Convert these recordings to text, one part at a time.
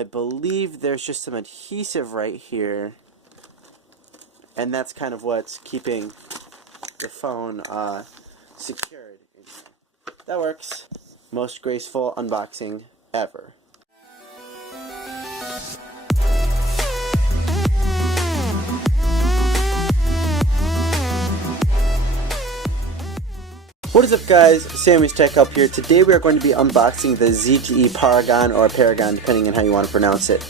I believe there's just some adhesive right here, and that's kind of what's keeping the phone secured in here. That works. Most graceful unboxing ever. What is up, guys? Sammy's Tech Help here. Today we are going to be unboxing the ZTE Paragon, or Paragon depending on how you want to pronounce it.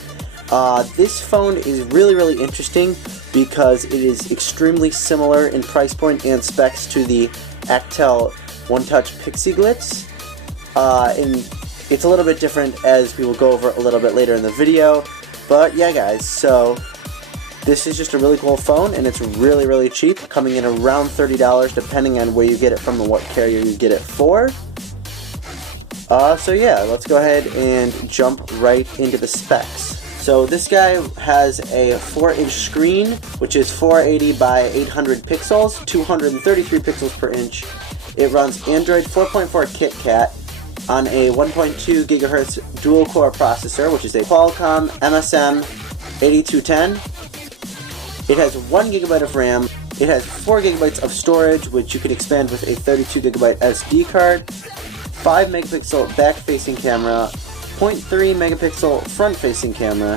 This phone is really interesting because it is extremely similar in price point and specs to the Actel One Touch Pixie Glitz. And it's a little bit different, as we will go over a little bit later in the video. But yeah, guys, so this is just a really cool phone, and it's really cheap, coming in around $30 depending on where you get it from and what carrier you get it for. So yeah, let's go ahead and jump right into the specs. So this guy has a 4-inch screen, which is 480 by 800 pixels, 233 pixels per inch. It runs Android 4.4 KitKat on a 1.2 GHz dual-core processor, which is a Qualcomm MSM 8210. It has 1 GB of RAM. It has 4 GB of storage, which you can expand with a 32 GB SD card, 5 megapixel back-facing camera, 0.3 megapixel front-facing camera,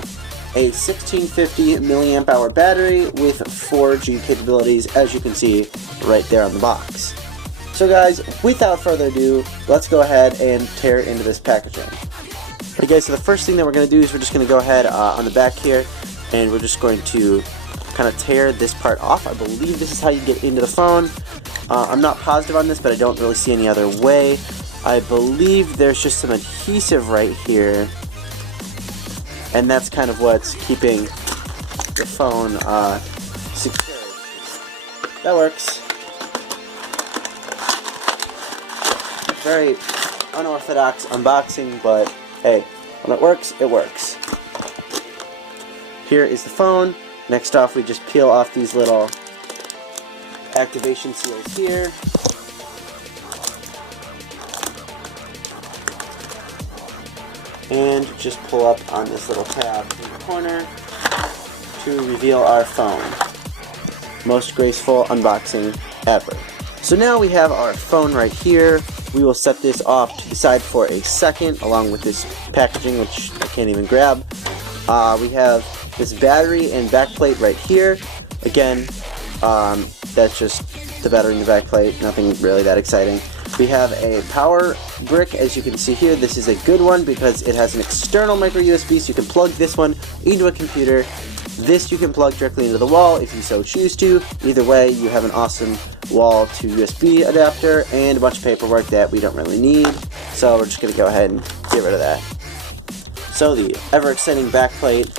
a 1650 milliamp hour battery with 4G capabilities, as you can see right there on the box. So guys, without further ado, let's go ahead and tear into this packaging. Okay guys, so the first thing that we're going to do is we're just going to go ahead on the back here, and we're just going to kind of tear this part off. I believe this is how you get into the phone. I'm not positive on this, but I don't really see any other way. I believe there's just some adhesive right here, and that's kind of what's keeping the phone secured. That works. Very unorthodox unboxing, but hey, when it works, it works. Here is the phone. Next off, we just peel off these little activation seals here. And just pull up on this little tab in the corner to reveal our phone. Most graceful unboxing ever. So now we have our phone right here. We will set this off to the side for a second, along with this packaging, which I can't even grab. We have this battery and backplate right here. Again, that's just the battery and the backplate, nothing really that exciting. We have a power brick, as you can see here. This is a good one because it has an external micro USB, so you can plug this one into a computer. This you can plug directly into the wall if you so choose to. Either way, you have an awesome wall to USB adapter and a bunch of paperwork that we don't really need. So we're just going to go ahead and get rid of that. So the ever exciting backplate,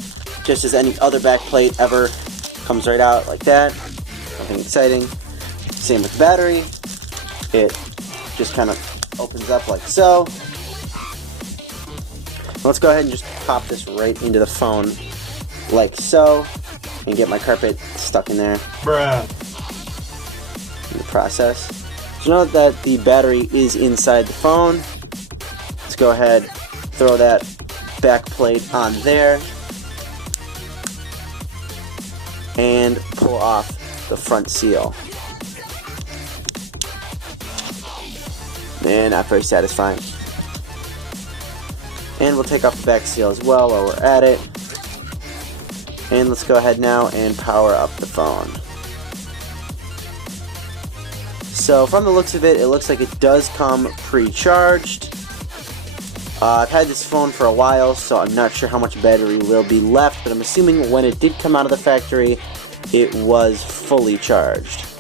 just as any other backplate ever, comes right out like that. Nothing exciting. Same with the battery. It just kind of opens up like so. Let's go ahead and just pop this right into the phone like so, and get my carpet stuck in there. Bruh. In the process. So now that the battery is inside the phone, let's go ahead, throw that back plate on there, and pull off the front seal. Man, not very satisfying. And we'll take off the back seal as well while we're at it. And let's go ahead now and power up the phone. So from the looks of it, it looks like it does come pre-charged. I've had this phone for a while, so I'm not sure how much battery will be left, but I'm assuming when it did come out of the factory, it was fully charged.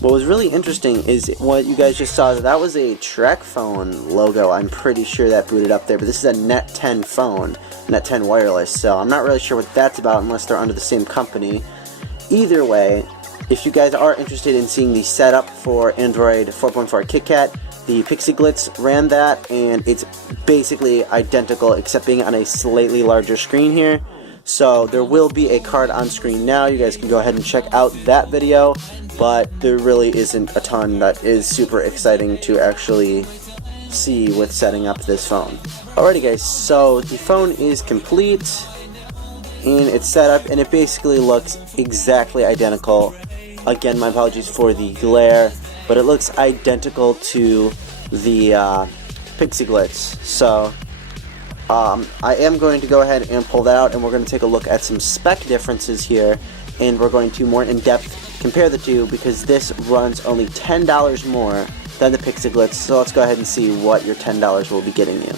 What was really interesting is what you guys just saw. That was a Trek phone logo. I'm pretty sure that booted up there, but this is a Net 10 phone, Net 10 wireless, so I'm not really sure what that's about unless they're under the same company. Either way, if you guys are interested in seeing the setup for Android 4.4 KitKat, the Pixie Glitz ran that, and it's basically identical except being on a slightly larger screen here. So there will be a card on screen now. You guys can go ahead and check out that video, but there really isn't a ton that is super exciting to actually see with setting up this phone. Alrighty guys, so the phone is complete and it's set up, and it basically looks exactly identical. Again, my apologies for the glare, but it looks identical to the Pixie Glitz. So I am going to go ahead and pull that out, and we're going to take a look at some spec differences here, and we're going to more in depth compare the two, because this runs only $10 more than the Pixie Glitz. So let's go ahead and see what your $10 will be getting you.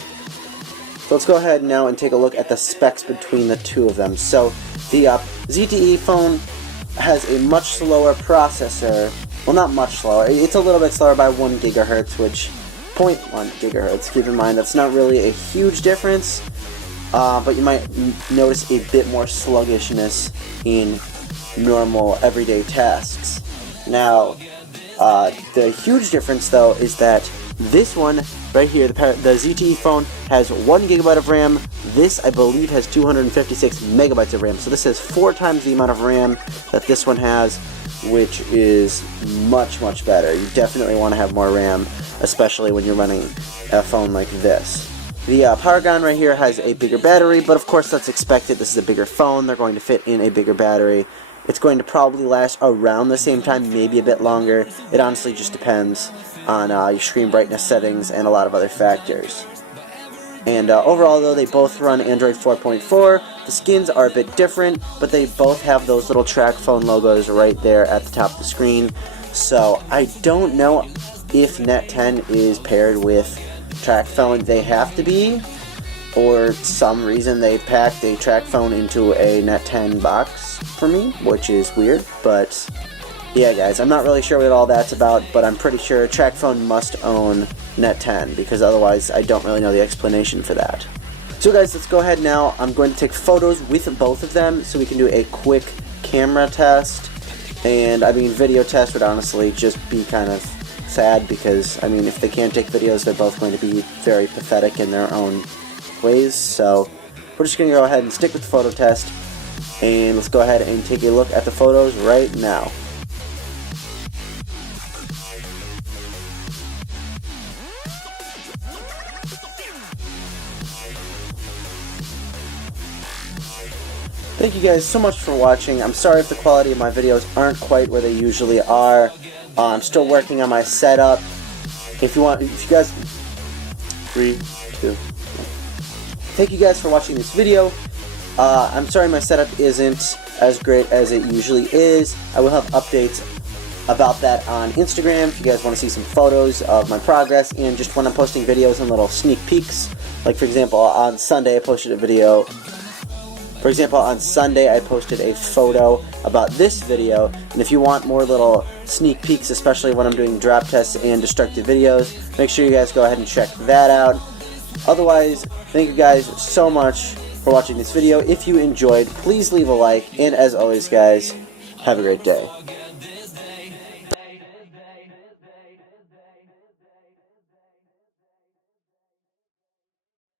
So let's go ahead now and take a look at the specs between the two of them. So the ZTE phone has a much slower processor. Well, not much slower. It's a little bit slower by 1 gigahertz, which 0.1 gigahertz. Keep in mind that's not really a huge difference, but you might notice a bit more sluggishness in normal everyday tasks. Now, the huge difference though is that this one right here, the ZTE phone, has 1 gigabyte of RAM. This, I believe, has 256 megabytes of RAM. So this has 4 times the amount of RAM that this one has, which is much, much better. You definitely want to have more RAM, especially when you're running a phone like this. The Paragon right here has a bigger battery, but of course that's expected. This is a bigger phone. They're going to fit in a bigger battery. It's going to probably last around the same time, maybe a bit longer. It honestly just depends on your screen brightness settings and a lot of other factors. And overall though, they both run Android 4.4. The skins are a bit different, but they both have those little track phone logos right there at the top of the screen. So I don't know if Net 10 is paired with track phone. They have to be, or some reason they packed a track phone into a Net 10 box for me, which is weird. But yeah guys, I'm not really sure what all that's about, but I'm pretty sure track phone must own Net 10, because otherwise I don't really know the explanation for that. So guys, let's go ahead now. I'm going to take photos with both of them so we can do a quick camera test. And I mean, video test would honestly just be kind of sad, because I mean, if they can't take videos, they're both going to be very pathetic in their own ways. So we're just going to go ahead and stick with the photo test, and let's go ahead and take a look at the photos right now. Thank you guys so much for watching. I'm sorry if the quality of my videos aren't quite where they usually are. I'm still working on my setup. If you guys, 3, 2, 1. Thank you guys for watching this video. I'm sorry my setup isn't as great as it usually is. I will have updates about that on Instagram if you guys want to see some photos of my progress, and just when I'm posting videos and little sneak peeks. Like for example, on Sunday I posted a video. For example, on Sunday I posted a photo about this video, and if you want more little sneak peeks, especially when I'm doing drop tests and destructive videos, make sure you guys go ahead and check that out. Otherwise, thank you guys so much for watching this video. If you enjoyed, please leave a like, and as always guys, have a great day.